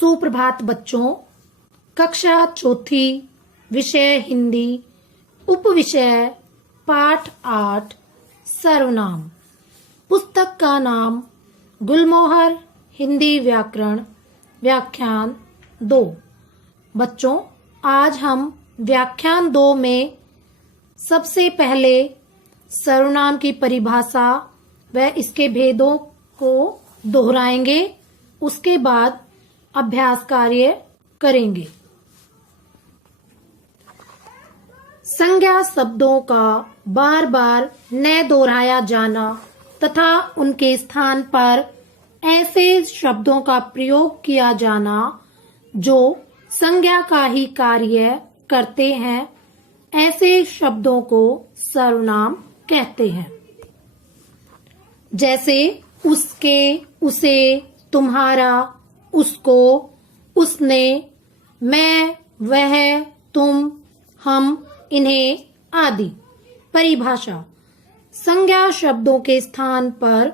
सुप्रभात बच्चों। कक्षा चौथी, विषय हिंदी, उपविषय पाठ 8 सर्वनाम। पुस्तक का नाम गुलमोहर हिंदी व्याकरण व्याख्यान 2। बच्चों, आज हम व्याख्यान 2 में सबसे पहले सर्वनाम की परिभाषा व इसके भेदों को दोहराएंगे। उसके बाद अभ्यास कार्य करेंगे। संज्ञा शब्दों का बार बार न दोहराया जाना तथा उनके स्थान पर ऐसे शब्दों का प्रयोग किया जाना जो संज्ञा का ही कार्य करते हैं, ऐसे शब्दों को सर्वनाम कहते हैं। जैसे उसके, उसे, तुम्हारा, उसको, उसने, मैं, वह, तुम, हम, इन्हें आदि। परिभाषा: संज्ञा शब्दों के स्थान पर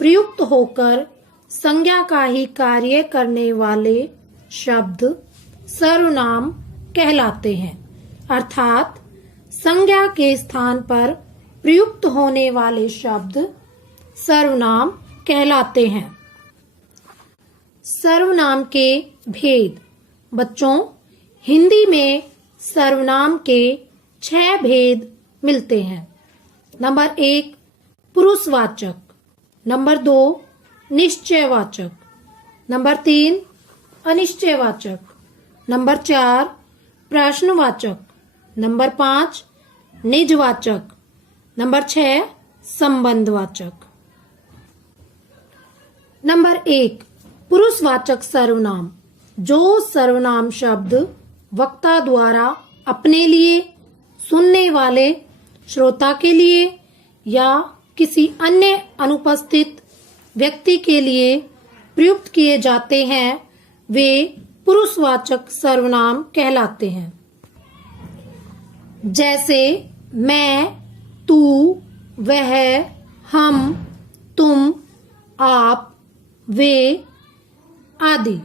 प्रयुक्त होकर संज्ञा का ही कार्य करने वाले शब्द सर्वनाम कहलाते हैं। अर्थात संज्ञा के स्थान पर प्रयुक्त होने वाले शब्द सर्वनाम कहलाते हैं। सर्वनाम के भेद। बच्चों, हिंदी में सर्वनाम के 6 भेद मिलते हैं। नंबर 1 पुरुषवाचक, नंबर 2 निश्चयवाचक, नंबर 3 अनिश्चयवाचक, नंबर 4 प्रश्नवाचक, नंबर 5 निजवाचक, नंबर 6 संबंधवाचक। नंबर 1 पुरुषवाचक सर्वनाम। जो सर्वनाम शब्द वक्ता द्वारा अपने लिए, सुनने वाले श्रोता के लिए या किसी अन्य अनुपस्थित व्यक्ति के लिए प्रयुक्त किए जाते हैं, वे पुरुषवाचक सर्वनाम कहलाते हैं। जैसे मैं, तू, वह, हम, तुम, आप, वे आदि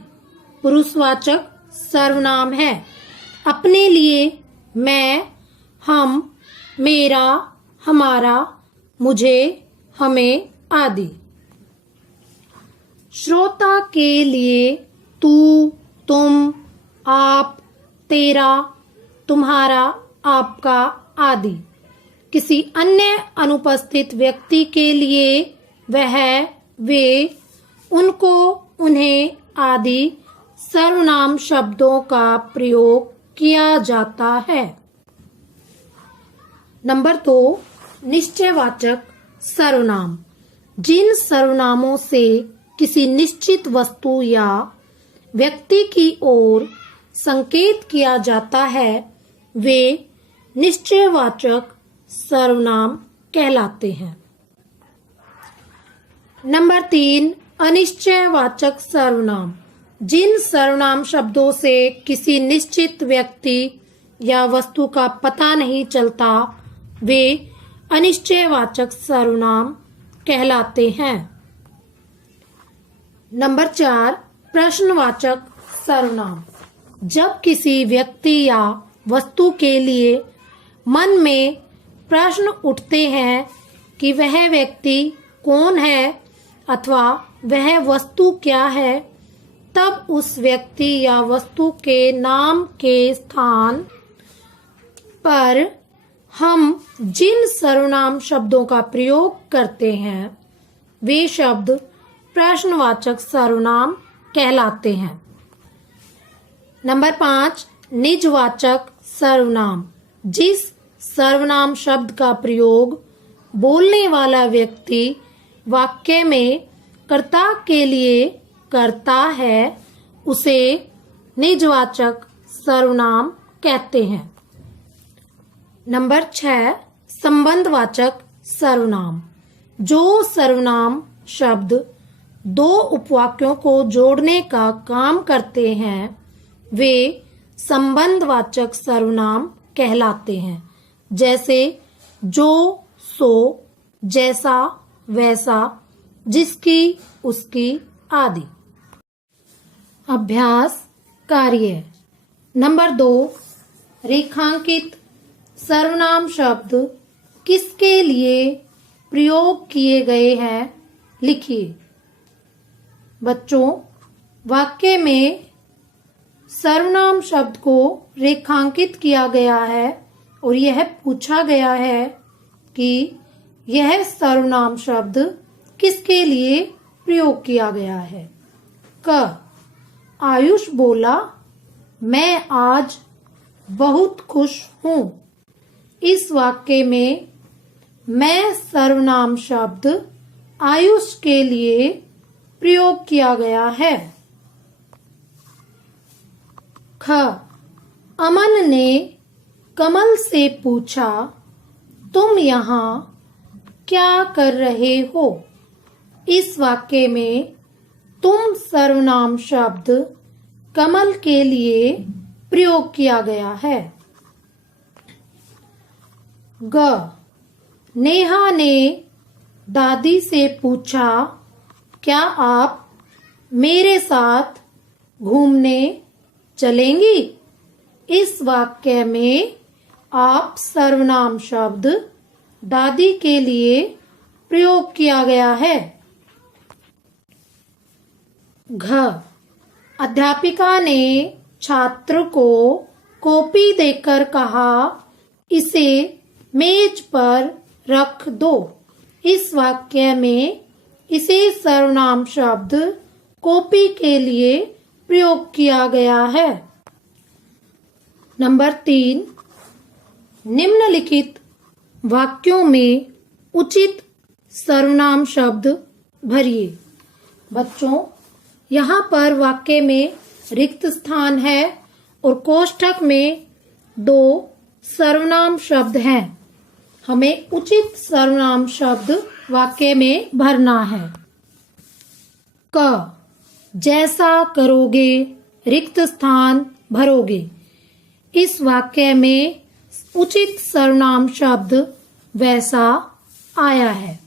पुरुषवाचक सर्वनाम है। अपने लिए मैं, हम, मेरा, हमारा, मुझे, हमें आदि। श्रोता के लिए तू, तुम, आप, तेरा, तुम्हारा, आपका आदि। किसी अन्य अनुपस्थित व्यक्ति के लिए वह, वे, उनको, उन्हें आदि सर्वनाम शब्दों का प्रयोग किया जाता है। नंबर 2 निश्चयवाचक सर्वनाम। जिन सर्वनामों से किसी निश्चित वस्तु या व्यक्ति की ओर संकेत किया जाता है, वे निश्चयवाचक सर्वनाम कहलाते हैं। नंबर 3 अनिश्चयवाचक सर्वनाम। जिन सर्वनाम शब्दों से किसी निश्चित व्यक्ति या वस्तु का पता नहीं चलता, वे अनिश्चयवाचक सर्वनाम कहलाते हैं। नंबर 4 प्रश्नवाचक सर्वनाम। जब किसी व्यक्ति या वस्तु के लिए मन में प्रश्न उठते हैं कि वह व्यक्ति कौन है अथवा वह वस्तु क्या है, तब उस व्यक्ति या वस्तु के नाम के स्थान पर हम जिन सर्वनाम शब्दों का प्रयोग करते हैं, वे शब्द प्रश्नवाचक सर्वनाम कहलाते हैं। नंबर 5 निजवाचक सर्वनाम। जिस सर्वनाम शब्द का प्रयोग बोलने वाला व्यक्ति वाक्य में कर्ता के लिए करता है, उसे निजवाचक सर्वनाम कहते हैं। नंबर 6 संबंधवाचक सर्वनाम। जो सर्वनाम शब्द 2 उपवाक्यों को जोड़ने का काम करते हैं, वे संबंधवाचक सर्वनाम कहलाते हैं। जैसे जो, सो, जैसा, वैसा, जिसकी, उसकी आदि। अभ्यास कार्य नंबर 2, रेखांकित सर्वनाम शब्द किसके लिए प्रयोग किए गए हैं लिखिए। बच्चों, वाक्य में सर्वनाम शब्द को रेखांकित किया गया है और यह पूछा गया है कि यह सर्वनाम शब्द किसके लिए प्रयोग किया गया है। क, आयुष बोला, मैं आज बहुत खुश हूँ। इस वाक्य में मैं सर्वनाम शब्द आयुष के लिए प्रयोग किया गया है। ख, अमन ने कमल से पूछा, तुम यहाँ क्या कर रहे हो। इस वाक्य में तुम सर्वनाम शब्द कमल के लिए प्रयोग किया गया है। ग, नेहा ने दादी से पूछा, क्या आप मेरे साथ घूमने चलेंगी। इस वाक्य में आप सर्वनाम शब्द दादी के लिए प्रयोग किया गया है। घ, अध्यापिका ने छात्र को कॉपी देकर कहा, इसे मेज पर रख दो। इस वाक्य में इसे सर्वनाम शब्द कॉपी के लिए प्रयोग किया गया है। नंबर 3, निम्नलिखित वाक्यों में उचित सर्वनाम शब्द भरिए। बच्चों, यहाँ पर वाक्य में रिक्त स्थान है और कोष्ठक में 2 सर्वनाम शब्द हैं। हमें उचित सर्वनाम शब्द वाक्य में भरना है। क, जैसा करोगे रिक्त स्थान भरोगे। इस वाक्य में उचित सर्वनाम शब्द वैसा आया है।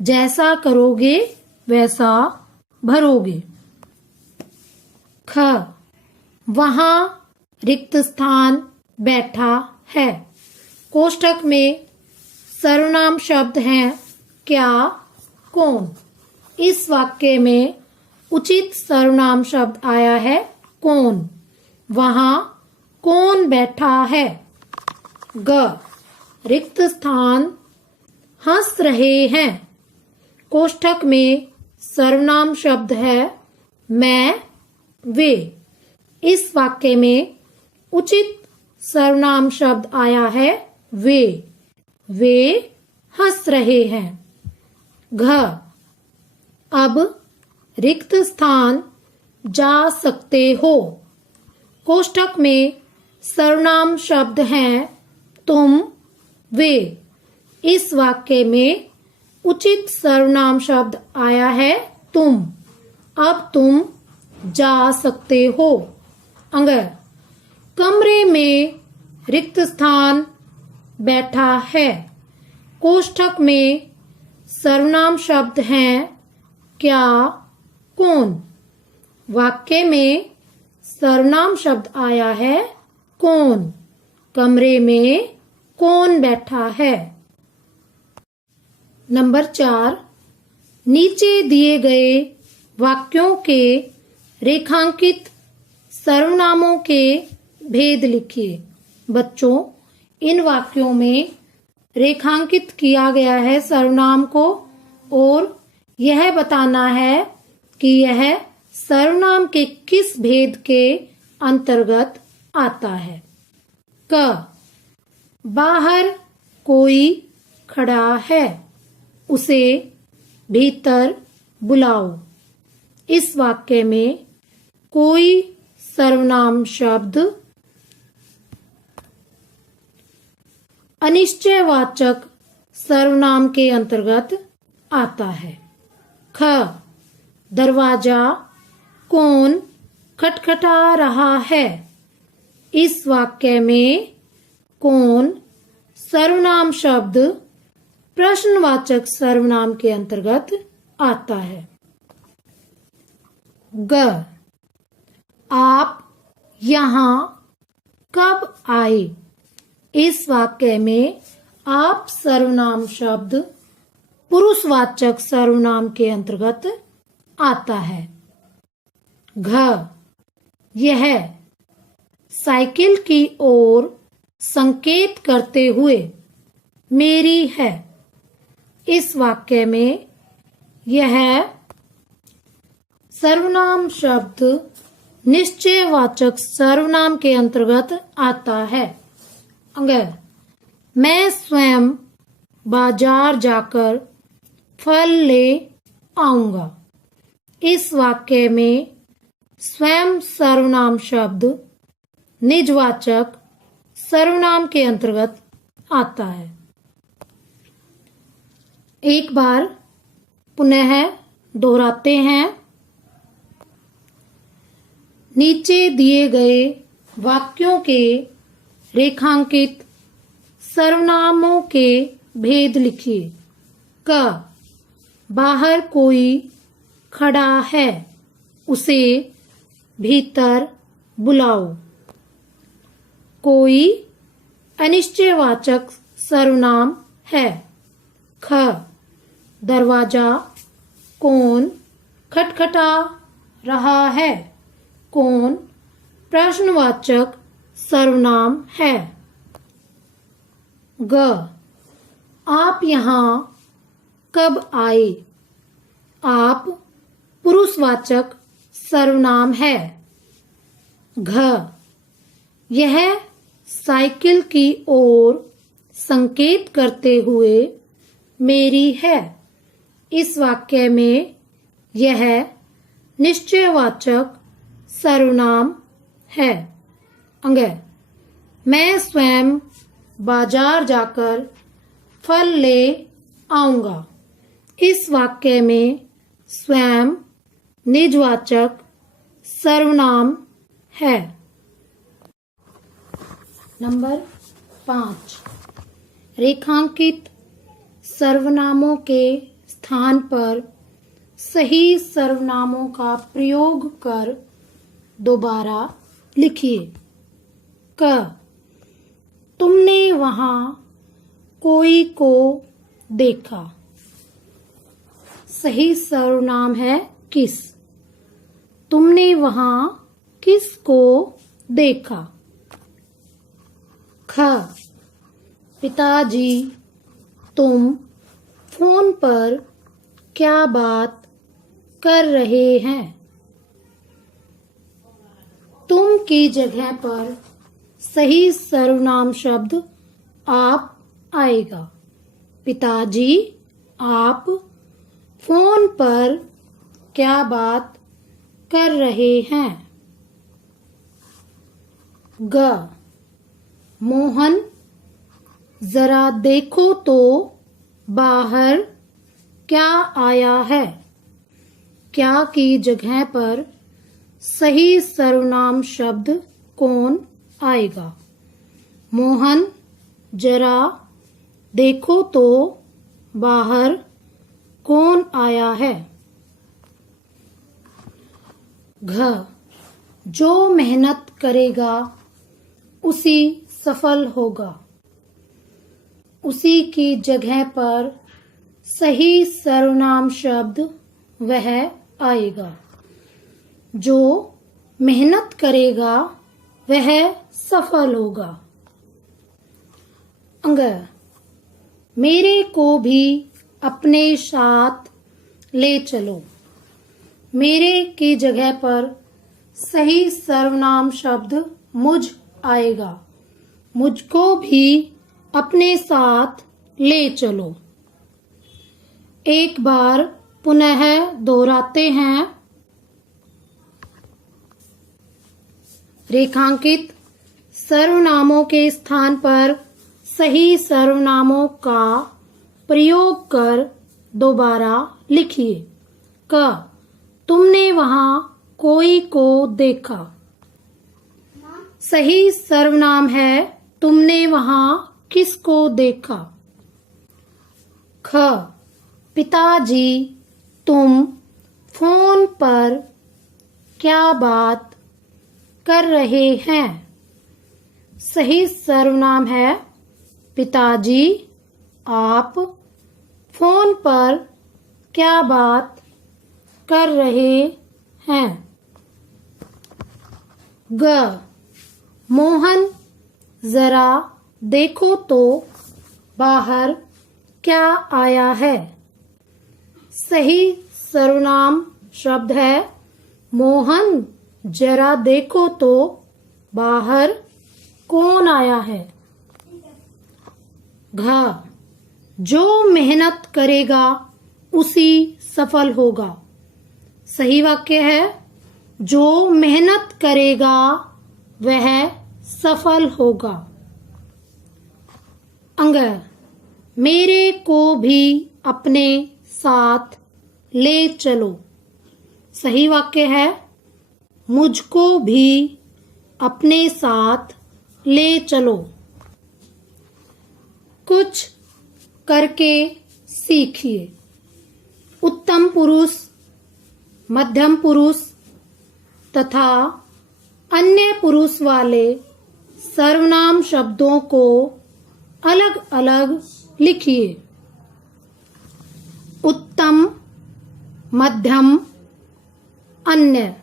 जैसा करोगे वैसा भरोगे। ख, वहाँ रिक्त स्थान बैठा है। कोष्ठक में सर्वनाम शब्द हैं क्या, कौन। इस वाक्य में उचित सर्वनाम शब्द आया है कौन। वहाँ कौन बैठा है। ग, रिक्त स्थान हंस रहे हैं। कोष्ठक में सर्वनाम शब्द है मैं, वे। इस वाक्य में उचित सर्वनाम शब्द आया है वे। वे हंस रहे हैं। घ, अब रिक्त स्थान जा सकते हो। कोष्ठक में सर्वनाम शब्द हैं तुम, वे। इस वाक्य में उचित सर्वनाम शब्द आया है तुम। अब तुम जा सकते हो। अंग, कमरे में रिक्त स्थान बैठा है। कोष्ठक में सर्वनाम शब्द हैं क्या, कौन। वाक्य में सर्वनाम शब्द आया है कौन। कमरे में कौन बैठा है। नंबर 4, नीचे दिए गए वाक्यों के रेखांकित सर्वनामों के भेद लिखिए। बच्चों, इन वाक्यों में रेखांकित किया गया है सर्वनाम को और यह बताना है कि यह सर्वनाम के किस भेद के अंतर्गत आता है। क, बाहर कोई खड़ा है, उसे भीतर बुलाओ। इस वाक्य में कोई सर्वनाम शब्द अनिश्चयवाचक सर्वनाम के अंतर्गत आता है। ख, दरवाजा कौन खटखटा रहा है। इस वाक्य में कौन सर्वनाम शब्द प्रश्नवाचक सर्वनाम के अंतर्गत आता है। ग, आप यहाँ कब आए? इस वाक्य में आप सर्वनाम शब्द पुरुषवाचक सर्वनाम के अंतर्गत आता है। घ यह साइकिल की ओर संकेत करते हुए मेरी है। इस वाक्य में यह सर्वनाम शब्द निश्चयवाचक सर्वनाम के अंतर्गत आता है। अगर मैं स्वयं बाजार जाकर फल ले आऊंगा। इस वाक्य में स्वयं सर्वनाम शब्द निजवाचक सर्वनाम के अंतर्गत आता है। एक बार पुनः दोहराते हैं। नीचे दिए गए वाक्यों के रेखांकित सर्वनामों के भेद लिखिए। क बाहर कोई खड़ा है, उसे भीतर बुलाओ। कोई अनिश्चयवाचक सर्वनाम है। ख दरवाजा कौन खटखटा रहा है। कौन प्रश्नवाचक सर्वनाम है। ग आप यहाँ कब आए? आप पुरुषवाचक सर्वनाम है। घ यह साइकिल की ओर संकेत करते हुए मेरी है। इस वाक्य में यह निश्चयवाचक सर्वनाम है। अंग मैं स्वयं बाजार जाकर फल ले आऊंगा। इस वाक्य में स्वयं निजवाचक सर्वनाम है। नंबर 5 रेखांकित सर्वनामों के स्थान पर सही सर्वनामों का प्रयोग कर दोबारा लिखिए। क तुमने वहां कोई को देखा। सही सर्वनाम है किस। तुमने वहां किस को देखा। ख पिताजी तुम फोन पर क्या बात कर रहे हैं। तुम की जगह पर सही सर्वनाम शब्द आप आएगा। पिताजी आप फोन पर क्या बात कर रहे हैं। ग मोहन जरा देखो तो बाहर क्या आया है। क्या की जगह पर सही सर्वनाम शब्द कौन आएगा। मोहन जरा देखो तो बाहर कौन आया है। घ जो मेहनत करेगा उसी सफल होगा। उसी की जगह पर सही सर्वनाम शब्द वह आएगा। जो मेहनत करेगा वह सफल होगा। अंग मेरे को भी अपने साथ ले चलो। मेरे की जगह पर सही सर्वनाम शब्द मुझ आएगा। मुझको भी अपने साथ ले चलो। एक बार पुनः दोहराते हैं। रेखांकित सर्वनामों के स्थान पर सही सर्वनामों का प्रयोग कर दोबारा लिखिए। क तुमने वहां कोई को देखा। सही सर्वनाम है तुमने वहां किसको देखा। ख पिताजी तुम फोन पर क्या बात कर रहे हैं। सही सर्वनाम है पिताजी, आप फोन पर क्या बात कर रहे हैं। ग, मोहन जरा देखो तो बाहर क्या आया है। सही सर्वनाम शब्द है मोहन, जरा देखो तो बाहर कौन आया है। घ, जो मेहनत करेगा उसी सफल होगा। सही वाक्य है जो मेहनत करेगा वह सफल होगा। अंग, मेरे को भी अपने साथ ले चलो। सही वाक्य है मुझको भी अपने साथ ले चलो। कुछ करके सीखिए। उत्तम पुरुष, मध्यम पुरुष तथा अन्य पुरुष वाले सर्वनाम शब्दों को अलग अलग लिखिए। उत्तम, मध्यम, अन्य।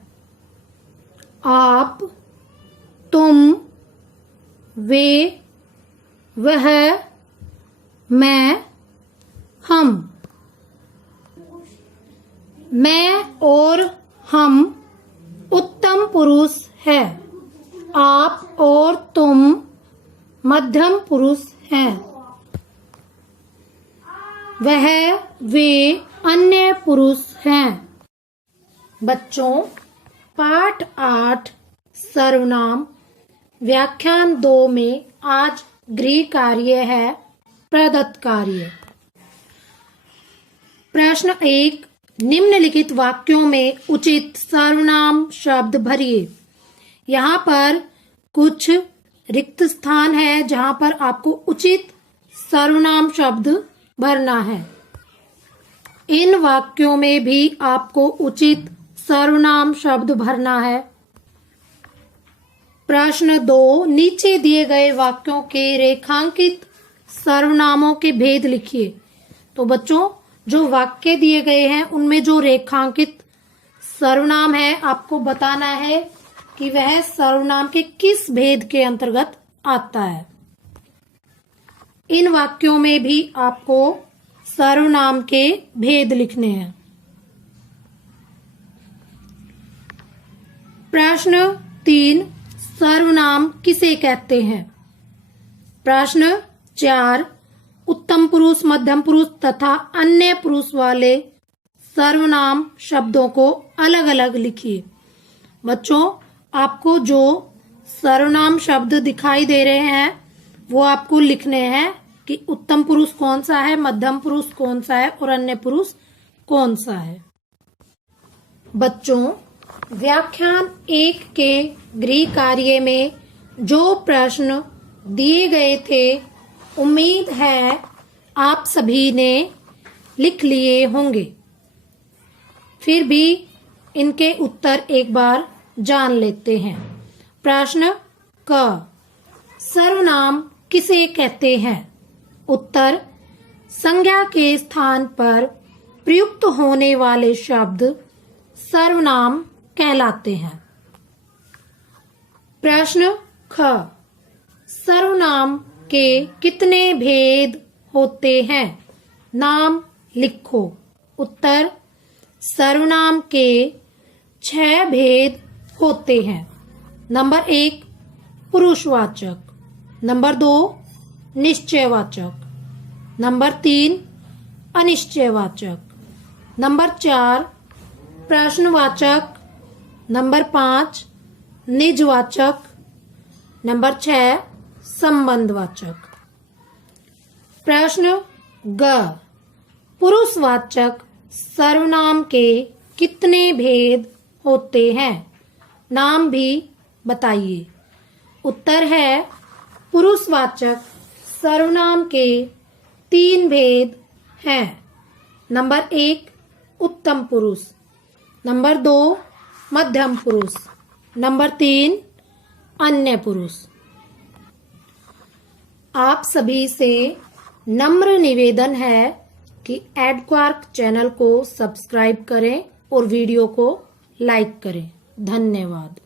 आप, तुम, वे, वह, मैं, हम। मैं और हम उत्तम पुरुष है। आप और तुम मध्यम पुरुष हैं। वह, वे अन्य पुरुष हैं। बच्चों, पाठ 8 सर्वनाम व्याख्यान 2 में आज गृह कार्य है प्रदत्त कार्य। प्रश्न 1, निम्नलिखित वाक्यों में उचित सर्वनाम शब्द भरिए। यहाँ पर कुछ रिक्त स्थान है जहाँ पर आपको उचित सर्वनाम शब्द भरना है। इन वाक्यों में भी आपको उचित सर्वनाम शब्द भरना है। प्रश्न 2, नीचे दिए गए वाक्यों के रेखांकित सर्वनामों के भेद लिखिए। तो बच्चों, जो वाक्य दिए गए हैं उनमें जो रेखांकित सर्वनाम है आपको बताना है कि वह सर्वनाम के किस भेद के अंतर्गत आता है। इन वाक्यों में भी आपको सर्वनाम के भेद लिखने हैं। प्रश्न 3, सर्वनाम किसे कहते हैं। प्रश्न 4, उत्तम पुरुष, मध्यम पुरुष तथा अन्य पुरुष वाले सर्वनाम शब्दों को अलग अलग लिखिए। बच्चों, आपको जो सर्वनाम शब्द दिखाई दे रहे हैं वो आपको लिखने हैं कि उत्तम पुरुष कौन सा है, मध्यम पुरुष कौन सा है और अन्य पुरुष कौन सा है। बच्चों, व्याख्यान 1 के गृह कार्य में जो प्रश्न दिए गए थे उम्मीद है आप सभी ने लिख लिए होंगे। फिर भी इनके उत्तर एक बार जान लेते हैं। प्रश्न क, सर्वनाम किसे कहते हैं। उत्तर, संज्ञा के स्थान पर प्रयुक्त होने वाले शब्द सर्वनाम कहलाते हैं। प्रश्न ख, सर्वनाम के कितने भेद होते हैं। नाम लिखो। उत्तर, सर्वनाम के 6 भेद होते हैं। नंबर 1, पुरुषवाचक। नंबर 2, निश्चयवाचक। नंबर 3, अनिश्चयवाचक। नंबर 4, प्रश्नवाचक। नंबर 5, निजवाचक। नंबर 6, संबंधवाचक। प्रश्न ग, पुरुषवाचक सर्वनाम के कितने भेद होते हैं। नाम भी बताइए। उत्तर है पुरुषवाचक सर्वनाम के 3 भेद हैं। नंबर 1, उत्तम पुरुष। नंबर 2, मध्यम पुरुष। नंबर 3, अन्य पुरुष। आप सभी से नम्र निवेदन है कि एडक्वार्क चैनल को सब्सक्राइब करें और वीडियो को लाइक करें। धन्यवाद।